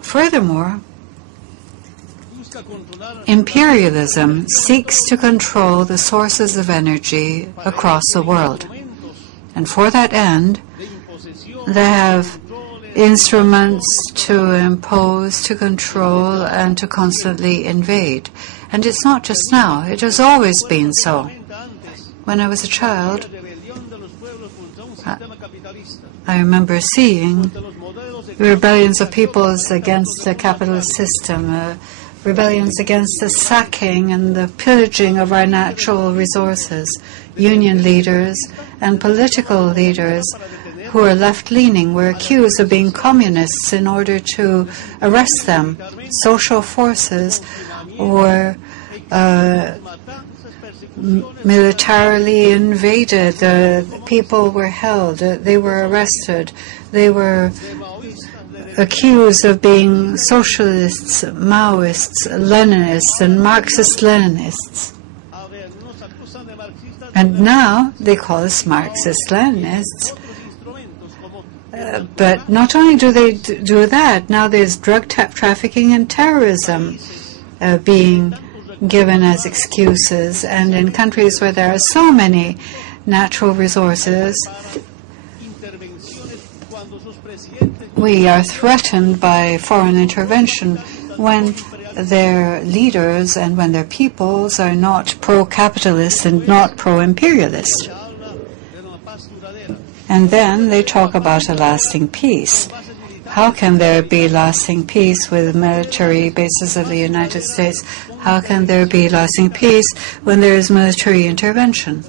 Furthermore, imperialism seeks to control the sources of energy across the world. And for that end, they have instruments to impose, to control, and to constantly invade. And it's not just now, it has always been so. When I was a child, I remember seeing rebellions of peoples against the capitalist system, rebellions against the sacking and the pillaging of our natural resources. Union leaders and political leaders who are left-leaning were accused of being communists in order to arrest them. Social forces were militarily invaded. The people were held. They were arrested. They were accused of being socialists, Maoists, Leninists, and Marxist-Leninists. And now they call us Marxist-Leninists. But not only do they do that, now there's drug trafficking and terrorism being given as excuses. And in countries where there are so many natural resources, we are threatened by foreign intervention when their leaders and when their peoples are not pro-capitalist and not pro-imperialist. And then they talk about a lasting peace. How can there be lasting peace with military bases of the United States? How can there be lasting peace when there is military intervention?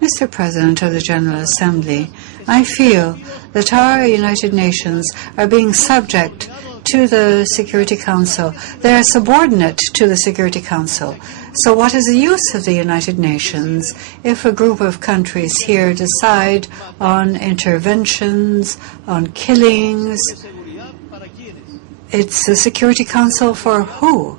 Mr. President of the General Assembly, I feel that our United Nations are being subject to the Security Council. They are subordinate to the Security Council. So what is the use of the United Nations if a group of countries here decide on interventions, on killings? It's the Security Council for who?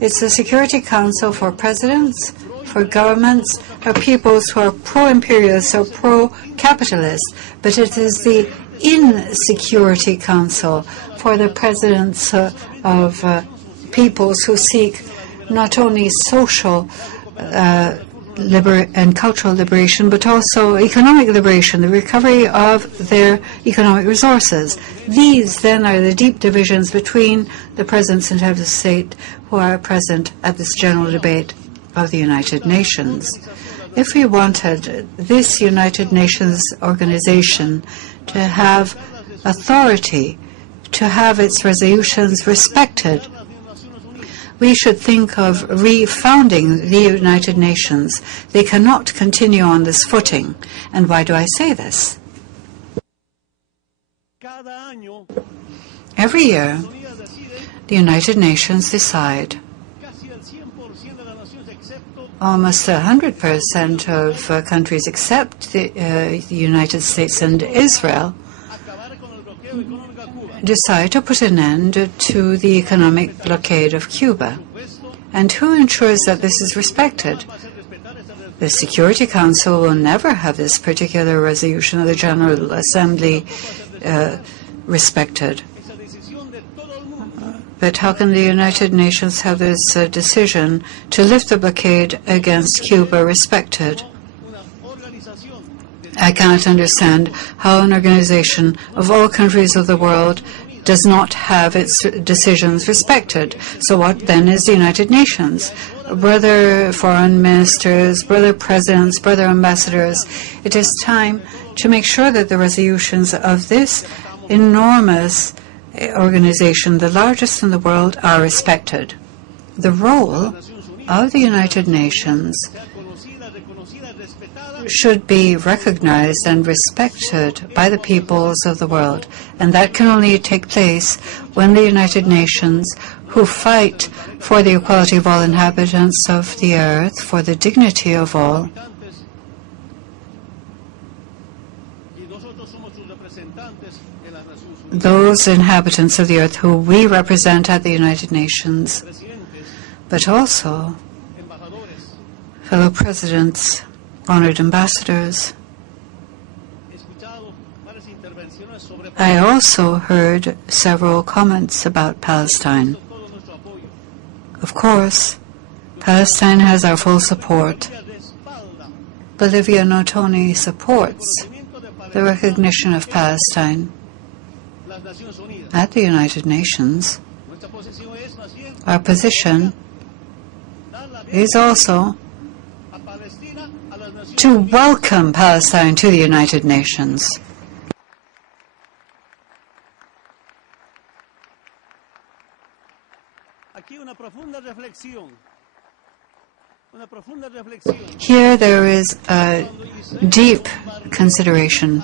It's the Security Council for presidents, for governments, for peoples who are pro-imperialist or pro-capitalist. But it is the Insecurity Council for the presidents of peoples who seek not only social and cultural liberation, but also economic liberation, the recovery of their economic resources. These, then, are the deep divisions between the presidents and heads of state who are present at this general debate of the United Nations. If we wanted this United Nations organization to have authority, to have its resolutions respected, we should think of refounding the United Nations. They cannot continue on this footing. And why do I say this? Every year, the United Nations decide almost 100% of countries except the United States and Israel decide to put an end to the economic blockade of Cuba. And who ensures that this is respected? The Security Council will never have this particular resolution of the General Assembly respected. But how can the United Nations have this decision to lift the blockade against Cuba respected? I cannot understand how an organization of all countries of the world does not have its decisions respected. So what then is the United Nations? Brother foreign ministers, brother presidents, brother ambassadors, it is time to make sure that the resolutions of this enormous organization, the largest in the world, are respected. The role of the United Nations should be recognized and respected by the peoples of the world. And that can only take place when the United Nations, who fight for the equality of all inhabitants of the earth, for the dignity of all, those inhabitants of the earth who we represent at the United Nations, but also fellow presidents, honored ambassadors. I also heard several comments about Palestine. Of course, Palestine has our full support. Bolivia not only supports the recognition of Palestine at the United Nations, our position is also to welcome Palestine to the United Nations. Here there is a deep consideration.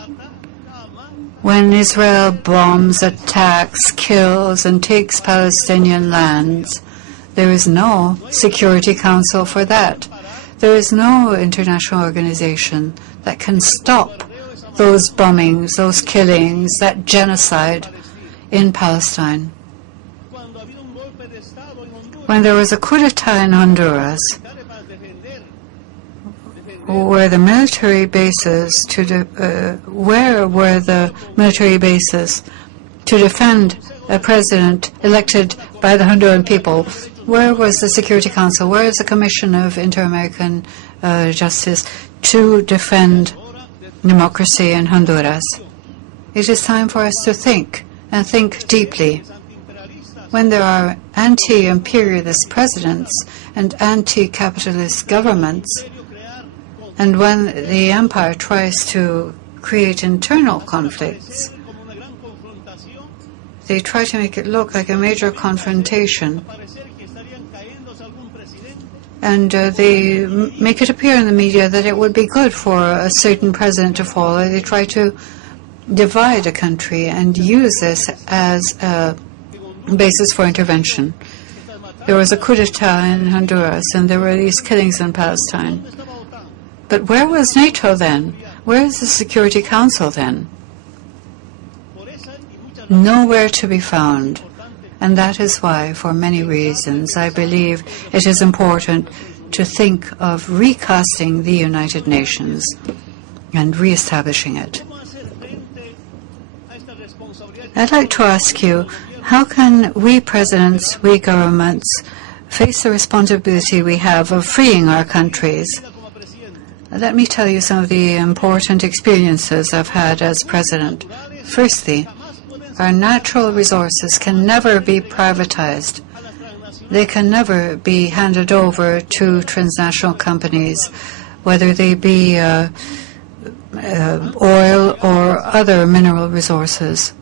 When Israel bombs, attacks, kills, and takes Palestinian lands, there is no Security Council for that. There is no international organization that can stop those bombings, those killings, that genocide in Palestine. When there was a coup d'etat in Honduras, where the military bases where were the military bases to defend a president elected by the Honduran people? Where was the Security Council? Where is the Commission of Inter-American Justice to defend democracy in Honduras? It is time for us to think, and think deeply. When there are anti-imperialist presidents and anti-capitalist governments, and when the empire tries to create internal conflicts, they try to make it look like a major confrontation. And they make it appear in the media that it would be good for a certain president to fall. They try to divide a country and use this as a basis for intervention. There was a coup d'etat in Honduras, and there were these killings in Palestine. But where was NATO then? Where is the Security Council then? Nowhere to be found. And that is why, for many reasons, I believe it is important to think of recasting the United Nations and reestablishing it. I'd like to ask you, how can we presidents, we governments, face the responsibility we have of freeing our countries? Let me tell you some of the important experiences I've had as president. Firstly, our natural resources can never be privatized. They can never be handed over to transnational companies, whether they be oil or other mineral resources.